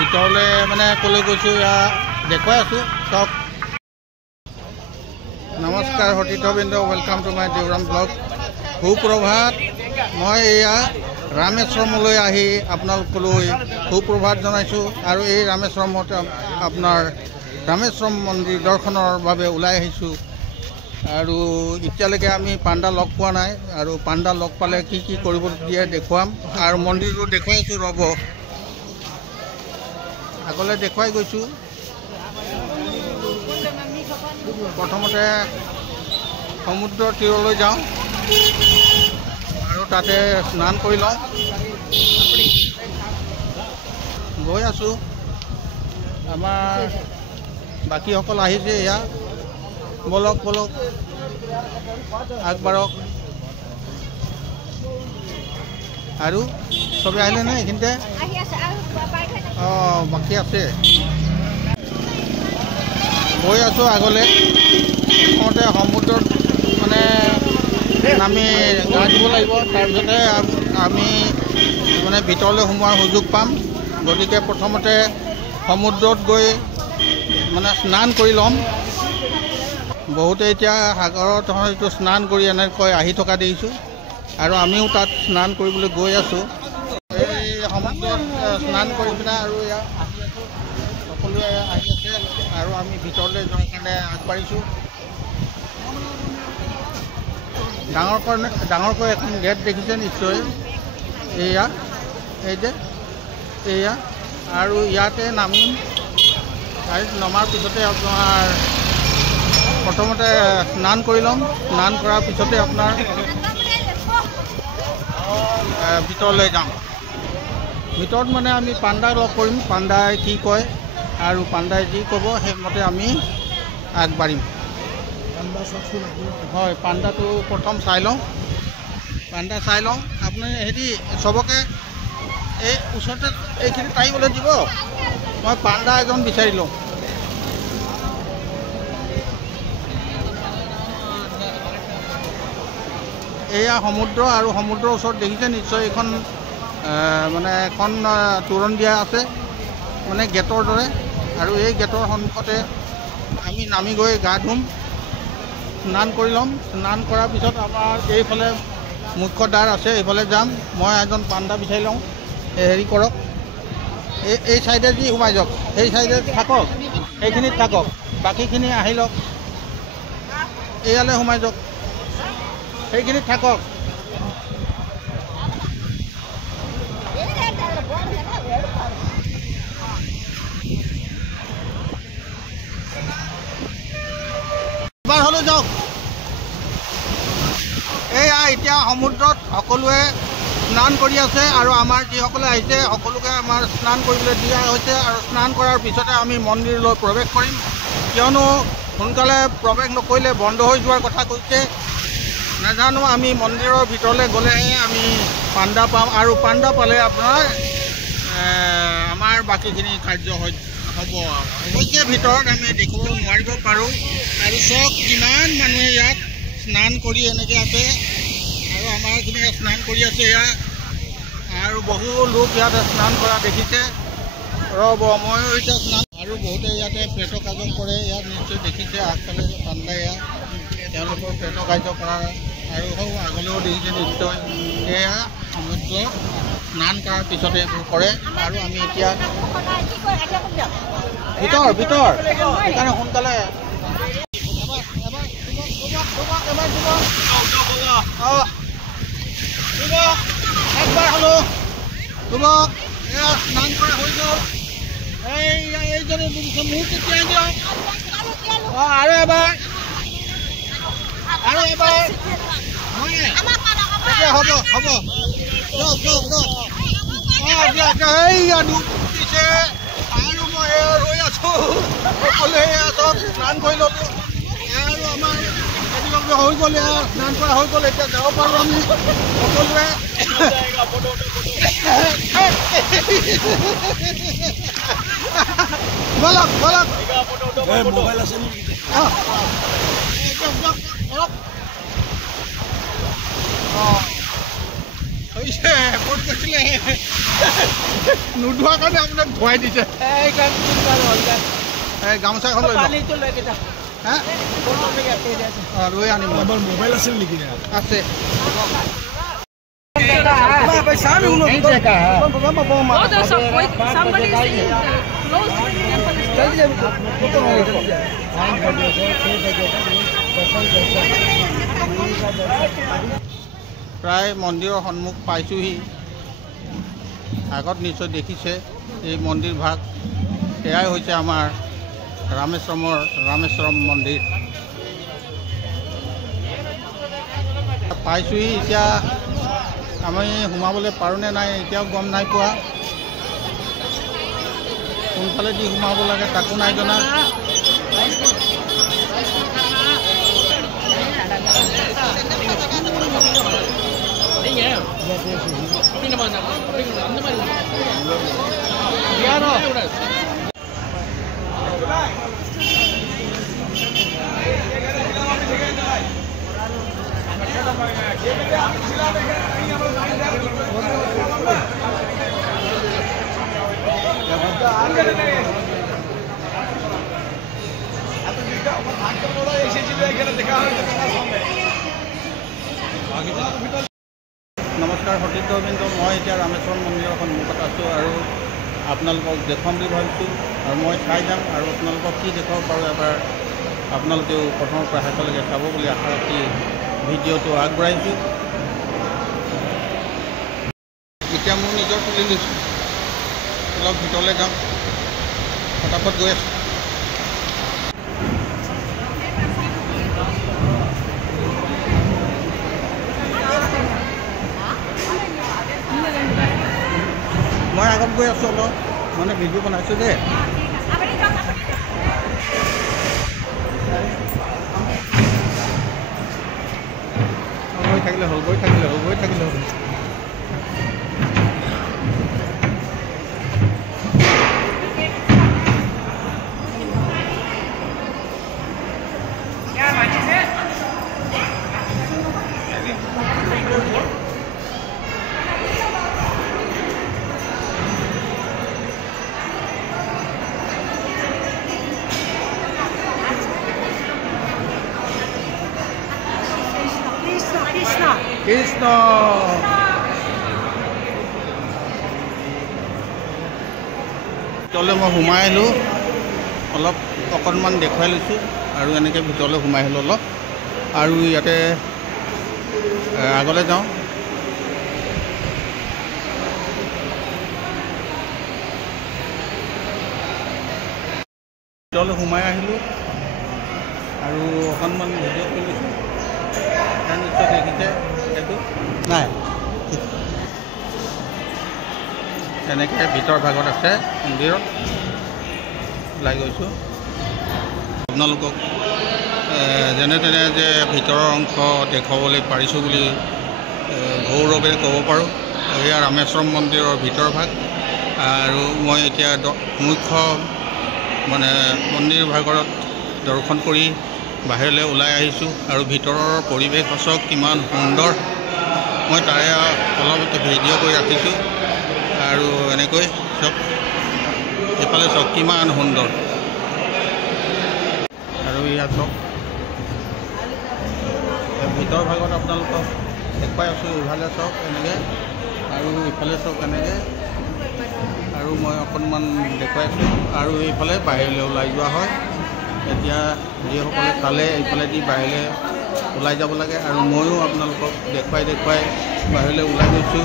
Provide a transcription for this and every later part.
ভিতৰলৈ মানে ক'লৈ গৈছোঁ দেখুৱাই আছোঁ চাওক। নমস্কাৰ সতীৰ্থবৃন্দ, ৱেলকাম টু মাই দেউৰাম ব্লগ। সুপ্ৰভাত। মই এয়া ৰামেশ্বৰমলৈ আহি আপোনালোকলৈ সুপ্ৰভাত জনাইছোঁ আৰু এই ৰামেশ্বৰমত আপোনাৰ ৰামেশ্বৰম মন্দিৰ দৰ্শনৰ বাবে ওলাই আহিছোঁ। আৰু এতিয়ালৈকে আমি পাণ্ডা লগ পোৱা নাই আৰু পাণ্ডা লগ পালে কি কি কৰিব দিয়ে দেখুৱাম আৰু মন্দিৰটো দেখুৱাইছোঁ। ৰ'ব, আগলৈ দেখুৱাই গৈছোঁ। প্ৰথমতে সমুদ্ৰৰ তীৰলৈ যাওঁ আৰু তাতে স্নান কৰি লওঁ। গৈ আছোঁ, আমাৰ বাকীসকল আহিছে। এয়া বলক বলক আগবাঢ়ক। আৰু চবেই আহিলে নে এইখিনিতে? অঁ, বাকী আছে। গৈ আছোঁ আগলৈ। প্ৰথমতে সমুদ্ৰত মানে নামি গা ধুব লাগিব, তাৰপিছতে আমি মানে ভিতৰলৈ সোমোৱাৰ সুযোগ পাম। গতিকে প্ৰথমতে সমুদ্ৰত গৈ মানে স্নান কৰি ল'ম। বহুতে এতিয়া সাগৰত হয়তো স্নান কৰি এনেকৈ আহি থকা দেখিছোঁ আৰু আমিও তাত স্নান কৰিবলৈ গৈ আছোঁ। এই সমুদ্ৰত স্নান কৰি পিনে আৰু এয়া সকলোৱে আহি আছে আৰু আমি ভিতৰলৈ যোৱাৰ কাৰণে আগবাঢ়িছোঁ। ডাঙৰকৈ এখন গেট দেখিছে নিশ্চয়। এয়া এই যে এয়া, আৰু ইয়াতে নামিম। গাড়ীত নমাৰ পিছতে আপোনাৰ প্ৰথমতে স্নান কৰি ল'ম। স্নান কৰাৰ পিছতে আপোনাৰ ভিতৰলৈ যাম। ভিতৰত মানে আমি পাণ্ডাক লগ কৰিম। পাণ্ডাই কি কয় আৰু পাণ্ডাই যি ক'ব সেইমতে আমি আগবাঢ়িম। হয়, পাণ্ডাটো প্ৰথম চাই লওঁ। পাণ্ডা চাই লওঁ। আপুনি হেৰি চবকে এই ওচৰতে এইখিনি টাইমলৈ দিব। মই পাণ্ডা এজন বিচাৰি লওঁ। এয়া সমুদ্ৰ আৰু সমুদ্ৰৰ ওচৰত দেখিছে নিশ্চয় এইখন মানে এখন তোৰণ দিয়া আছে, মানে গেটৰ দৰে। আৰু এই গেটৰ সন্মুখতে আমি নামি গৈ গা ধুম, স্নান কৰি ল'ম। স্নান কৰাৰ পিছত আমাৰ এইফালে মুখ্য দ্বাৰ আছে, এইফালে যাম। মই এজন পাণ্ডা বিচাৰি লওঁ। হেৰি কৰক, এই চাইডে যি সোমাই যাওক, সেই চাইডে থাকক, সেইখিনিত থাকক, বাকীখিনি আহি লওক। এইয়ালৈ সোমাই যাওক, সেইখিনিত থাকক। এবাৰ হ'লেও যাওক। এয়া এতিয়া সমুদ্ৰত সকলোৱে স্নান কৰি আছে আৰু আমাৰ যিসকলে আহিছে সকলোকে আমাৰ স্নান কৰিবলৈ দিয়া হৈছে। আৰু স্নান কৰাৰ পিছতে আমি মন্দিৰলৈ প্ৰৱেশ কৰিম, কিয়নো সোনকালে প্ৰৱেশ নকৰিলে বন্ধ হৈ যোৱাৰ কথা কৈছে। নাজানো, আমি মন্দিৰৰ ভিতৰলৈ গ'লেহে আমি পাণ্ডা পাম আৰু পাণ্ডা পালে আপোনাৰ আমাৰ বাকীখিনি কাৰ্য হ'ব। অৱশ্যে ভিতৰত আমি দেখিব নোৱাৰিব পাৰোঁ। আৰু চব কিমান মানুহে ইয়াত স্নান কৰি এনেকৈ আছে আৰু আমাৰখিনিয়ে স্নান কৰি আছে এয়া। আৰু বহু লোক ইয়াতে স্নান কৰা দেখিছে। ৰ'ব, ময়ো এতিয়া স্নান। আৰু বহুতে ইয়াতে পেট কাৰ্য কৰে। ইয়াত নিশ্চয় দেখিছে আগফালে পাণ্ডা, এয়া তেওঁলোকৰ পেট কাৰ্য কৰা। আৰু সৌ আগলৈও দেখিছে নিশ্চয়। এয়া সমুদ্ৰ স্নান কৰাৰ পিছতে এইবোৰ কৰে। আৰু আমি এতিয়া ভিতৰ সেইকাৰণে সোনকালে একবাৰ হ'লো তোমাক এয়া স্নান কৰা হৈ গ'ল। এইজনে মোৰ কেতিয়া দিয়ক। আৰু এবাৰ তেতিয়া হ'ব এইয়া ডুব দিছে আৰু মই ৰৈ আছোঁ। সকলোৱে চব স্নান কৰি ল'লোঁ আৰু আমাৰ হৈ গ'ল। স্নান কৰা হৈ গ'ল, এতিয়া যাব পাৰোঁ আমি সকলোৱে। বলক মোবাইল আছে নেকি? নোধোৱাৰ কাৰণে আপোনাক ধুৱাই দিছে গামোচাখন লৈ আনিম মোবাইল আছিল নেকি আছে প্ৰায় মন্দিৰৰ সন্মুখ পাইছোঁহি আগত নিশ্চয় দেখিছে এই মন্দিৰ ভাগ এয়াই হৈছে আমাৰ ৰামেশ্বৰম মন্দিৰ পাইছোঁহি এতিয়া আমি সোমাবলৈ পাৰোঁনে নাই এতিয়াও গম নাই পোৱা কোনফালে দি সোমাব লাগে তাকো নাই জনা নমস্কাৰ সতীৰ্থ গোবিন্দ মই এতিয়া ৰামেশ্বৰম মন্দিৰৰ সন্মুখত আছোঁ আৰু আপোনালোকক দেখুৱাম বুলি ভাবিছোঁ আৰু মই চাই যাম আৰু আপোনালোকক কি দেখুৱাব পাৰোঁ এবাৰ আপোনালোকেও প্ৰথমৰ পৰা শেষলৈকে চাব বুলি আশা ৰাখি ভিডিঅ'টো আগবঢ়াইছোঁ এতিয়া মোৰ নিজৰ তুলি লৈছোঁ অলপ ভিতৰলৈ যাম ফটাফট গৈ আছোঁ মই আগত গৈ আছোঁ অলপ মানে ভিডিঅ' বনাইছোঁ দেই গৈ থাকিলে হ'ল কৃষ্ণ ভিতৰলৈ মই সোমাই আহিলোঁ অলপ অকণমান দেখুৱাই লৈছোঁ আৰু এনেকৈ ভিতৰলৈ সোমাই আহিলোঁ অলপ আৰু ইয়াতে আগলৈ যাওঁ ভিতৰলৈ সোমাই আহিলোঁ আৰু অকণমান ভিডিঅ' কৰিছোঁ নিশ্চয় দেখিছে সেইটো নাই তেনেকৈ ভিতৰ ভাগত আছে মন্দিৰত ওলাই গৈছোঁ আপোনালোকক যেনে তেনে যে ভিতৰৰ অংশ দেখুৱাবলৈ পাৰিছোঁ বুলি গৌৰৱেৰে ক'ব পাৰোঁ এয়া ৰামেশ্বৰম মন্দিৰৰ ভিতৰ ভাগ আৰু মই এতিয়া মুখ্য মানে মন্দিৰ ভাগত দৰ্শন কৰি বাহিৰলৈ ওলাই আহিছোঁ আৰু ভিতৰৰ পৰিৱেশ চাওক কিমান সুন্দৰ মই তাৰে অলপ ভিডিঅ' কৰি ৰাখিছোঁ আৰু এনেকৈ চব এইফালে চাওক কিমান সুন্দৰ আৰু ইয়াত চাওক ভিতৰ ভাগত আপোনালোকক দেখুৱাই আছোঁ ইফালে চাওক এনেকৈ আৰু ইফালে চাওক এনেকৈ আৰু মই অকণমান দেখুৱাইছোঁ আৰু এইফালে বাহিৰলৈ ওলাই যোৱা হয় এতিয়া যিসকলে চালে এইফালেদি বাহিৰলৈ ওলাই যাব লাগে আৰু ময়ো আপোনালোকক দেখুৱাই বাহিৰলৈ ওলাই গৈছোঁ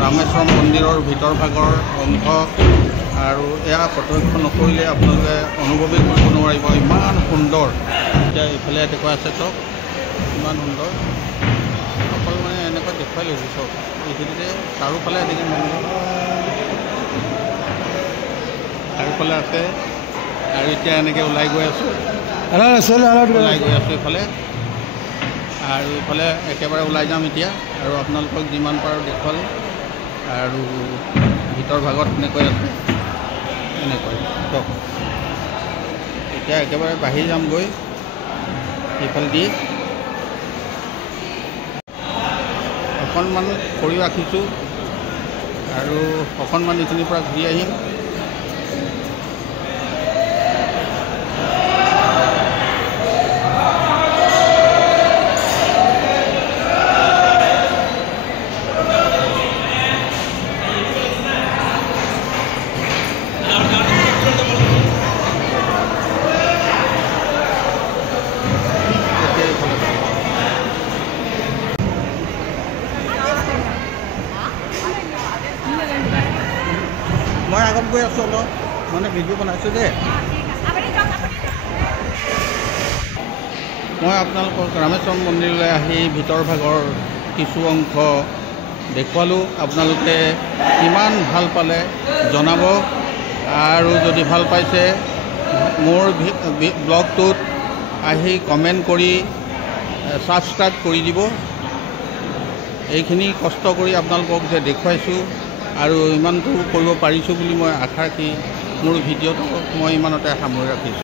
ৰামেশ্বৰম মন্দিৰৰ ভিতৰ ভাগৰ অংশ আৰু এয়া প্ৰত্যক্ষ নকৰিলে আপোনালোকে অনুভৱেই কৰিব নোৱাৰিব ইমান সুন্দৰ এতিয়া এইফালে দেখুৱাই আছে চব ইমান সুন্দৰ অকল মানে এনেকৈ দেখুৱাই লৈছোঁ চব এইখিনিতে চাৰিওফালে এনেকৈ মন্দিৰ চাৰিওফালে আছে আৰু এতিয়া এনেকৈ ওলাই গৈ আছোঁ এইফালে আৰু এইফালে একেবাৰে ওলাই যাম এতিয়া আৰু আপোনালোকক যিমান পাৰোঁ দেখুৱালোঁ আৰু ভিতৰ ভাগত এনেকৈ আছে এনেকৈ চব এতিয়া একেবাৰে বাঢ়ি যাম গৈ এইফালে দি অকণমান কৰি ৰাখিছোঁ আৰু অকণমান এইখিনিৰ পৰা ঘূৰি আহিম। মই আগত গৈ আছোঁ, অলপ মানে ভিডিঅ' বনাইছোঁ যে। মই আপোনালোকক ৰামেশ্বৰ মন্দিৰলৈ আহি ভিতৰ ভাগৰ কিছু অংশ দেখুৱালোঁ। আপোনালোকে কিমান ভাল পালে জনাব, আৰু যদি ভাল পাইছে মোৰ ব্লগটোত আহি কমেণ্ট কৰি ছাবস্ক্ৰাইব কৰি দিব। এইখিনি কষ্ট কৰি আপোনালোকক যে দেখুৱাইছোঁ আৰু ইমানটো কৰিব পাৰিছোঁ বুলি মই আশা ৰাখি মোৰ ভিডিঅ'টো মই ইমানতে সামৰি ৰাখিছোঁ।